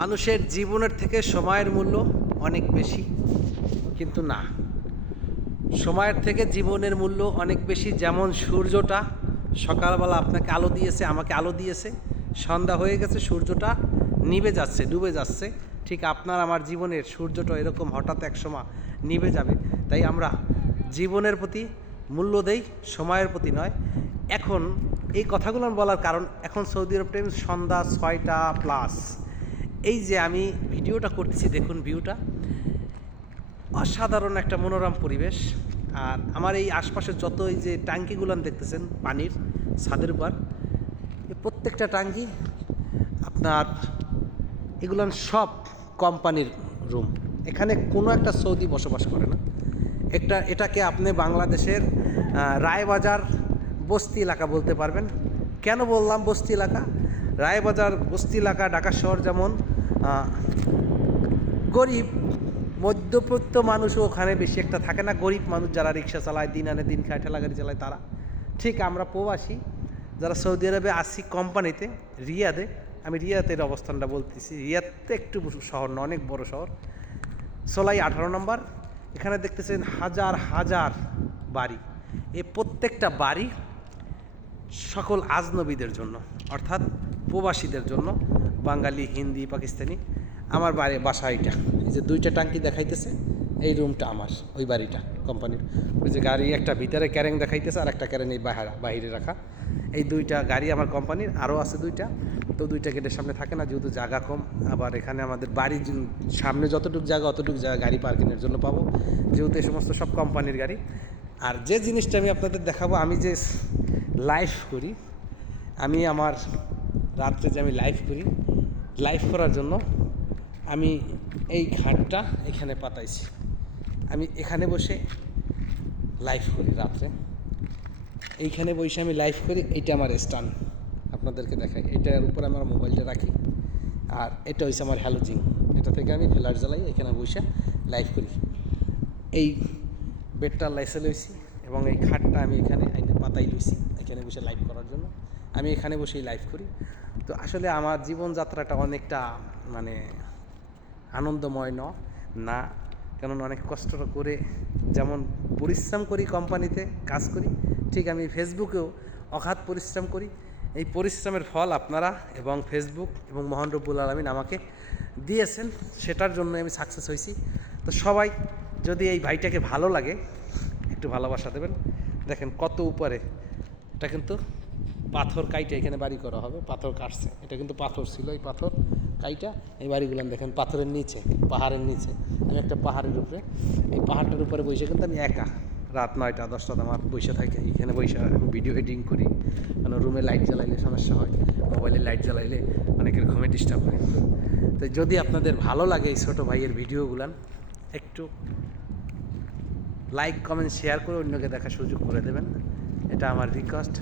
মানুষের জীবনের থেকে সময়ের মূল্য অনেক বেশি, কিন্তু না। সময়ের থেকে জীবনের মূল্য অনেক বেশি। যেমন সূর্যটা সকালবেলা আপনাকে আলো দিয়েছে, আমাকে আলো দিয়েছে, সন্ধ্যা হয়ে গেছে, সূর্যটা নিভে যাচ্ছে, ডুবে যাচ্ছে। ঠিক আপনার আমার জীবনের সূর্যটা এরকম হঠাৎ এক সময় নিভে যাবে। তাই আমরা জীবনের প্রতি মূল্য দেই, সময়ের প্রতি নয়। এখন এই কথাগুলো বলার কারণ, এখন সৌদি আরব টাইম সন্ধ্যা ছয়টা প্লাস এই যে আমি ভিডিওটা করতেছি, দেখুন ভিউটা অসাধারণ একটা মনোরম পরিবেশ। আর আমার এই আশপাশে যত এই যে ট্যাঙ্কিগুলো দেখতেছেন, পানির ছাদের উপর প্রত্যেকটা ট্যাঙ্কি আপনার, এগুলো সব কোম্পানির রুম এখানে কোনো একটা সৌদি বসবাস করে না। একটা, এটাকে আপনি বাংলাদেশের রায়বাজার বস্তি এলাকা বলতে পারবেন। কেন বললাম বস্তি এলাকা? রায়বাজার বস্তি এলাকা, ঢাকা শহর যেমন গরিব মধ্যপ্রত্য মানুষও ওখানে বেশি একটা থাকে না। গরিব মানুষ যারা রিক্সা চালায়, দিন আনে দিন খায় ঠেলা গাড়ি চালায় তারা। ঠিক আমরা প্রবাসী, যারা সৌদি আরবে আসি কোম্পানিতে, রিয়াদে, আমি রিয়াদের অবস্থানটা বলতেছি। রিয়াদ তো একটু শহর না, অনেক বড় শহর। সোলাই আঠারো নম্বর, এখানে দেখতেছেন হাজার হাজার বাড়ি। এই প্রত্যেকটা বাড়ি সকল আজনবীদের জন্য, অর্থাৎ প্রবাসীদের জন্য। বাঙালি, হিন্দি, পাকিস্তানি, আমার বাড়ি বাসা এইটা এই যে দুইটা টাঙ্কি দেখাইতেছে, এই রুমটা আমার, ওই বাড়িটা, কোম্পানির। ওই যে গাড়ি একটা ভিতরে ক্যারেং দেখাইতেছে আর একটা ক্যারেং এই বাহিরে রাখা। এই দুইটা গাড়ি আমার কোম্পানির, আরও আছে দুইটা। তো দুইটা গেটের সামনে থাকে না, যেহেতু জায়গা কম, আবার এখানে আমাদের বাড়ির সামনে যতটুকু জায়গা, অতটুকু জায়গা গাড়ি পার্কিংয়ের জন্য পাবো। যেহেতু এই সমস্ত সব কোম্পানির গাড়ি। আর যে জিনিসটা আমি আপনাদের দেখাবো, আমি যে লাইভ করি, আমি আমার রাত্রে যে আমি লাইভ করি লাইভ করার জন্য আমি এই ঘাটটা এখানে পাতাইছি। আমি এখানে বসে লাইভ করি রাত্রে। এইখানে বসে আমি লাইভ করি, এইটা আমার স্টান আপনাদেরকে দেখাই এটার উপরে আমার মোবাইলটা রাখি। আর এটা হচ্ছে আমার হ্যালোজিং এটা থেকে আমি ফ্ল্যাট জ্বালাই এখানে বসে লাইভ করি। এই বেডটা লাইসে লইছি এবং এই খাটটা আমি এখানে আইনে পাতাই লইছি, এখানে বসে লাইভ করার জন্য। আমি এখানে বসেই লাইভ করি। তো আসলে আমার জীবনযাত্রাটা অনেকটা মানে আনন্দময় ন, না, কেননা অনেক কষ্ট করে যেমন পরিশ্রম করি কোম্পানিতে কাজ করি, ঠিক আমি ফেসবুকেও অগাধ পরিশ্রম করি। এই পরিশ্রমের ফল আপনারা এবং ফেসবুক এবং মোহন রব্বুল আলমিন আমাকে দিয়েছেন, সেটার জন্য আমি সাকসেস হয়েছি। তো সবাই যদি এই ভাইটাকে ভালো লাগে, একটু ভালোবাসা দেবেন। দেখেন কত উপরে, এটা কিন্তু পাথর কাইটা এখানে বাড়ি করা হবে, পাথর কাটছে। এটা কিন্তু পাথর ছিল, এই পাথর কাইটা। এই বাড়িগুলো দেখেন, পাথরের নিচে, পাহাড়ের নিচে। আমি একটা পাহাড়ের উপরে, এই পাহাড়টার উপরে বসে কিন্তু আমি একা রাত নয়টা, দশটা আমার বসে থাকে। এখানে বসে ভিডিও এডিটিং করি। কারণ রুমে লাইট জ্বালাইলে সমস্যা হয় মোবাইলে লাইট জ্বালাইলে অনেকের ঘুমে ডিস্টার্ব হয়। তো যদি আপনাদের ভালো লাগে এই ছোটো ভাইয়ের ভিডিওগুলান একটু লাইক কমেন্ট শেয়ার করে অন্যকে দেখার সুযোগ করে দেবেন। এটা আমার রিকোয়েস্ট